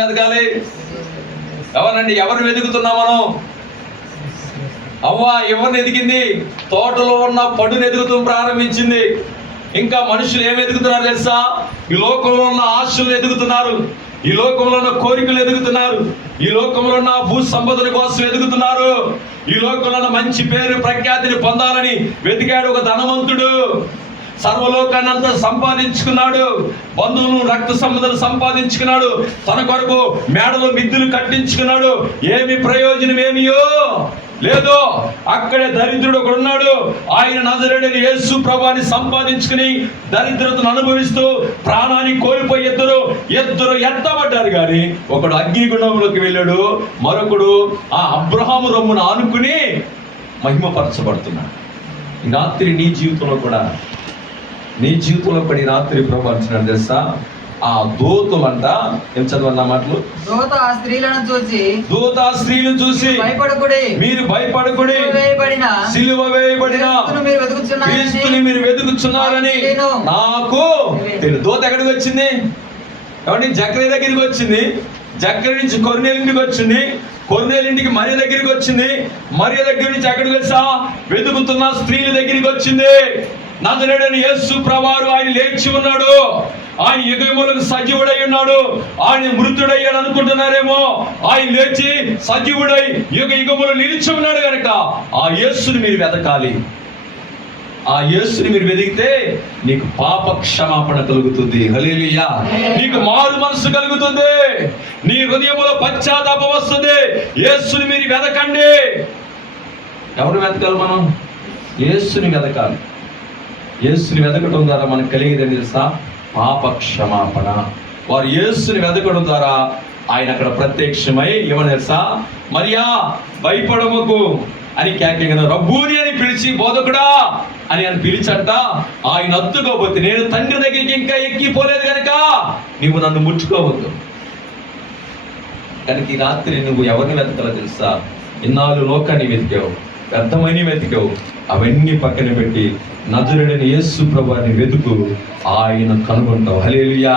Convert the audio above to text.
వెతకాలి. ఎవరండి? ఎవరిని వెతుకుతున్నాం మనం? అవ్వ ఎవరిని ఎదిగింది? తోటలో ఉన్న పండుని ఎదుగుతూ ప్రారంభించింది. ఇంకా మనుషులు ఏం ఎదుగుతున్నారు తెలుసా? ఈ లోకంలో ఉన్న ఆశలు ఎదుగుతున్నారు, ఈ లోకంలో ఉన్న కోరికలు ఎదుగుతున్నారు, ఈ లోకంలో ఉన్న భూ సంపదల కోసం ఎదుగుతున్నారు, ఈ లోకంలో ఉన్న మంచి పేరు ప్రఖ్యాతిని పొందాలని వెతికాడు ఒక ధనవంతుడు. సర్వలోకాన్ని అంతా సంపాదించుకున్నాడు, బంధువులు రక్త సంబంధాలు సంపాదించుకున్నాడు, తన కొరకు మేడలో మిద్దులు కట్టించుకున్నాడు. ఏమి ప్రయోజనం ఏమియో లేదు. అక్కడే దరిద్రుడు ఒకడు ఉన్నాడు. ఆయన నజరేయుడైన యేసు ప్రభువుని సంపాదించుకుని దరిద్రతను అనుభవిస్తూ ప్రాణాన్ని కోల్పోయి ఇద్దరు ఎత్తబడ్డారు. కానీ ఒకడు అగ్నిగుండంలోకి వెళ్ళాడు, మరొకడు ఆ అబ్రహాము రొమ్మును ఆనుకుని మహిమపరచబడుతున్నాడు. రాత్రి నీ జీవితంలో పడి రాత్రి ప్రభు అంటున్నాడు తెలుసా? ఆ దూతలంట ఏం చదవన్న మాటలు? దూత ఆ స్త్రీలను చూసి మీరు భయపడకుడి, సిలువ వేయబడిన క్రీస్తుని మీరు వెతుకుతున్నారని నాకు తెలుసు. దూత ఎక్కడికి వచ్చింది? కాబట్టి జకర్యా దగ్గరికి వచ్చింది, జకర్యా నుంచి కొర్నేలు ఇంటికి వచ్చింది, కొర్నేలు ఇంటికి మరియ దగ్గరికి వచ్చింది, మరియ దగ్గర నుంచి ఎక్కడికి వచ్చా? వెతుకుతున్న స్త్రీల దగ్గరికి వచ్చింది. నజరేయుడైన యేసు ప్రభువు ఆయన లేచి ఉన్నాడు, ఆయన యుగములకు సజీవుడై ఉన్నాడు. ఆయన మృతుడయ్యాడు అనుకుంటున్నారేమో, ఆయన లేచి సజీవుడై యుగములు నిలిచి ఉన్నాడు కనుక ఆ యేసుని మీరు వెతకాలి. ఆ యేసుని మీరు వెతికితే నీకు పాప క్షమాపణ కలుగుతుంది. హల్లెలూయా. నీకు మారు మనసు కలుగుతుంది, నీ హృదయంలో పశ్చాత్తాపం వస్తుంది. యేసుని మీరు వెతకండి. ఎవరు వెతకాలి? మనం యేసుని వెతకాలి. యేసుని వెతకడం ద్వారా మనకు కలిగేదని తెలుసా? పాప క్షమాపణ. వారు యేసుని వెతకడం ద్వారా ఆయన అక్కడ ప్రత్యక్షమై ఏమని తెలుసా? మరియా భయపడమకు అని కేకగా రబ్బూని అని పిలిచి బోధకుడా అని పిలిచంట. ఆయన అత్తుకోబోతే నేను తండ్రి దగ్గరికి ఇంకా ఎక్కిపోలేదు కనుక నువ్వు నన్ను ముట్టుకోవద్దు. కనుక ఈ రాత్రి నువ్వు ఎవరిని వెతకాలో తెలుసా? ఇన్నాళ్ళు లోకాన్ని వెతికావు, వ్యర్థమని వెతికావు, అవన్నీ పక్కన పెట్టి నజరేయుడైన యేసు ప్రభువుని వెతుకు, ఆయన కనుగొంటావు. హల్లెలూయా.